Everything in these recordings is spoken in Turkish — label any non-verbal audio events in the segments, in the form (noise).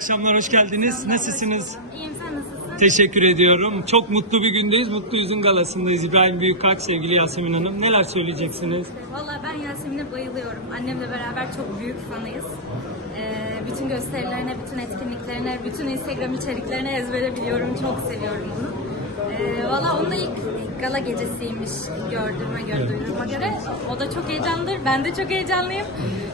akşamlar, hoş geldiniz. Nasılsınız? İyiyim sen nasılsın? Teşekkür ediyorum. Çok mutlu bir gündeyiz. Mutlu Yüzün Galası'ndayız. İbrahim Büyükak, sevgili Yasemin Hanım. Neler söyleyeceksiniz? Valla ben Yasemin'e bayılıyorum. Annemle beraber çok büyük fanıyız. Ee, bütün gösterilerine, bütün etkinliklerine, bütün Instagram içeriklerini ezbere biliyorum. Çok seviyorum onu. Ee, Valla onun da ilk gala gecesiymiş gördüğüme göre, duyduğuma göre. O da çok heyecanlıdır. Ben de çok heyecanlıyım.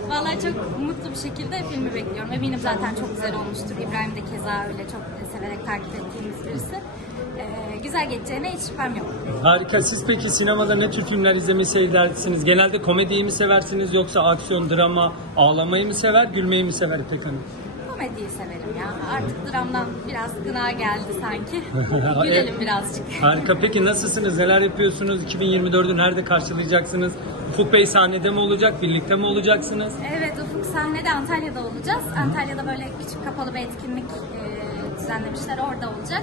Valla çok mutlu bir şekilde filmi bekliyorum. Eminim zaten çok güzel olmuştur. İbrahim de keza öyle çok severek takip ettiğimiz birisi. Ee, güzel geçeceğine hiç şüphem yok. Harika. Siz peki sinemada ne tür filmler izlemeyi seversiniz? Genelde komediyi mi seversiniz yoksa aksiyon, drama, ağlamayı mı sever, gülmeyi mi sever İpek? Komediyi severim ya. Artık dramdan biraz gına geldi sanki. (laughs) Gülelim birazcık. Harika. Peki nasılsınız? Neler yapıyorsunuz? 2024'ü nerede karşılayacaksınız? Ufuk Bey sahnede mi olacak? Birlikte mi olacaksınız? Evet Ufuk sahnede Antalya'da olacağız. Antalya'da böyle küçük kapalı bir etkinlik e, düzenlemişler. Orada olacak.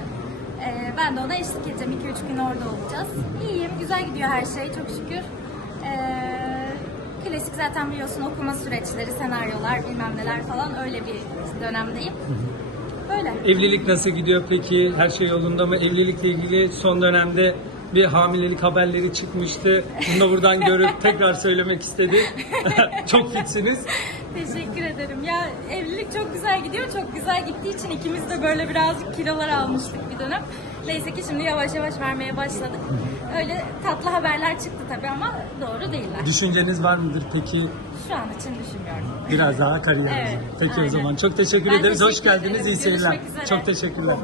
E, ben de ona eşlik edeceğim. 2-3 gün orada olacağız. İyiyim. Güzel gidiyor her şey. Çok şükür. E, klasik zaten biliyorsun okuma süreçleri, senaryolar bilmem neler falan öyle bir dönemdeyim. Böyle. Evlilik nasıl gidiyor peki? Her şey yolunda mı? Evlilikle ilgili son dönemde bir hamilelik haberleri çıkmıştı. Bunu da buradan görüp tekrar söylemek istedim. (laughs) Çok fitsiniz. Teşekkür ederim. Ya evlilik çok güzel gidiyor. Çok güzel gittiği için ikimiz de böyle birazcık kilolar almıştık bir dönem. Neyse ki şimdi yavaş yavaş vermeye başladık. Öyle tatlı haberler çıktı tabii ama doğru değiller. Düşünceniz var mıdır peki? Şu an için düşünmüyorum. Biraz daha kariyer. Evet, Peki o aynen. zaman çok teşekkür Ben ederiz. Hoş teşekkür geldiniz. ederim. İyi seyirler. Görüşmek üzere. Çok teşekkürler.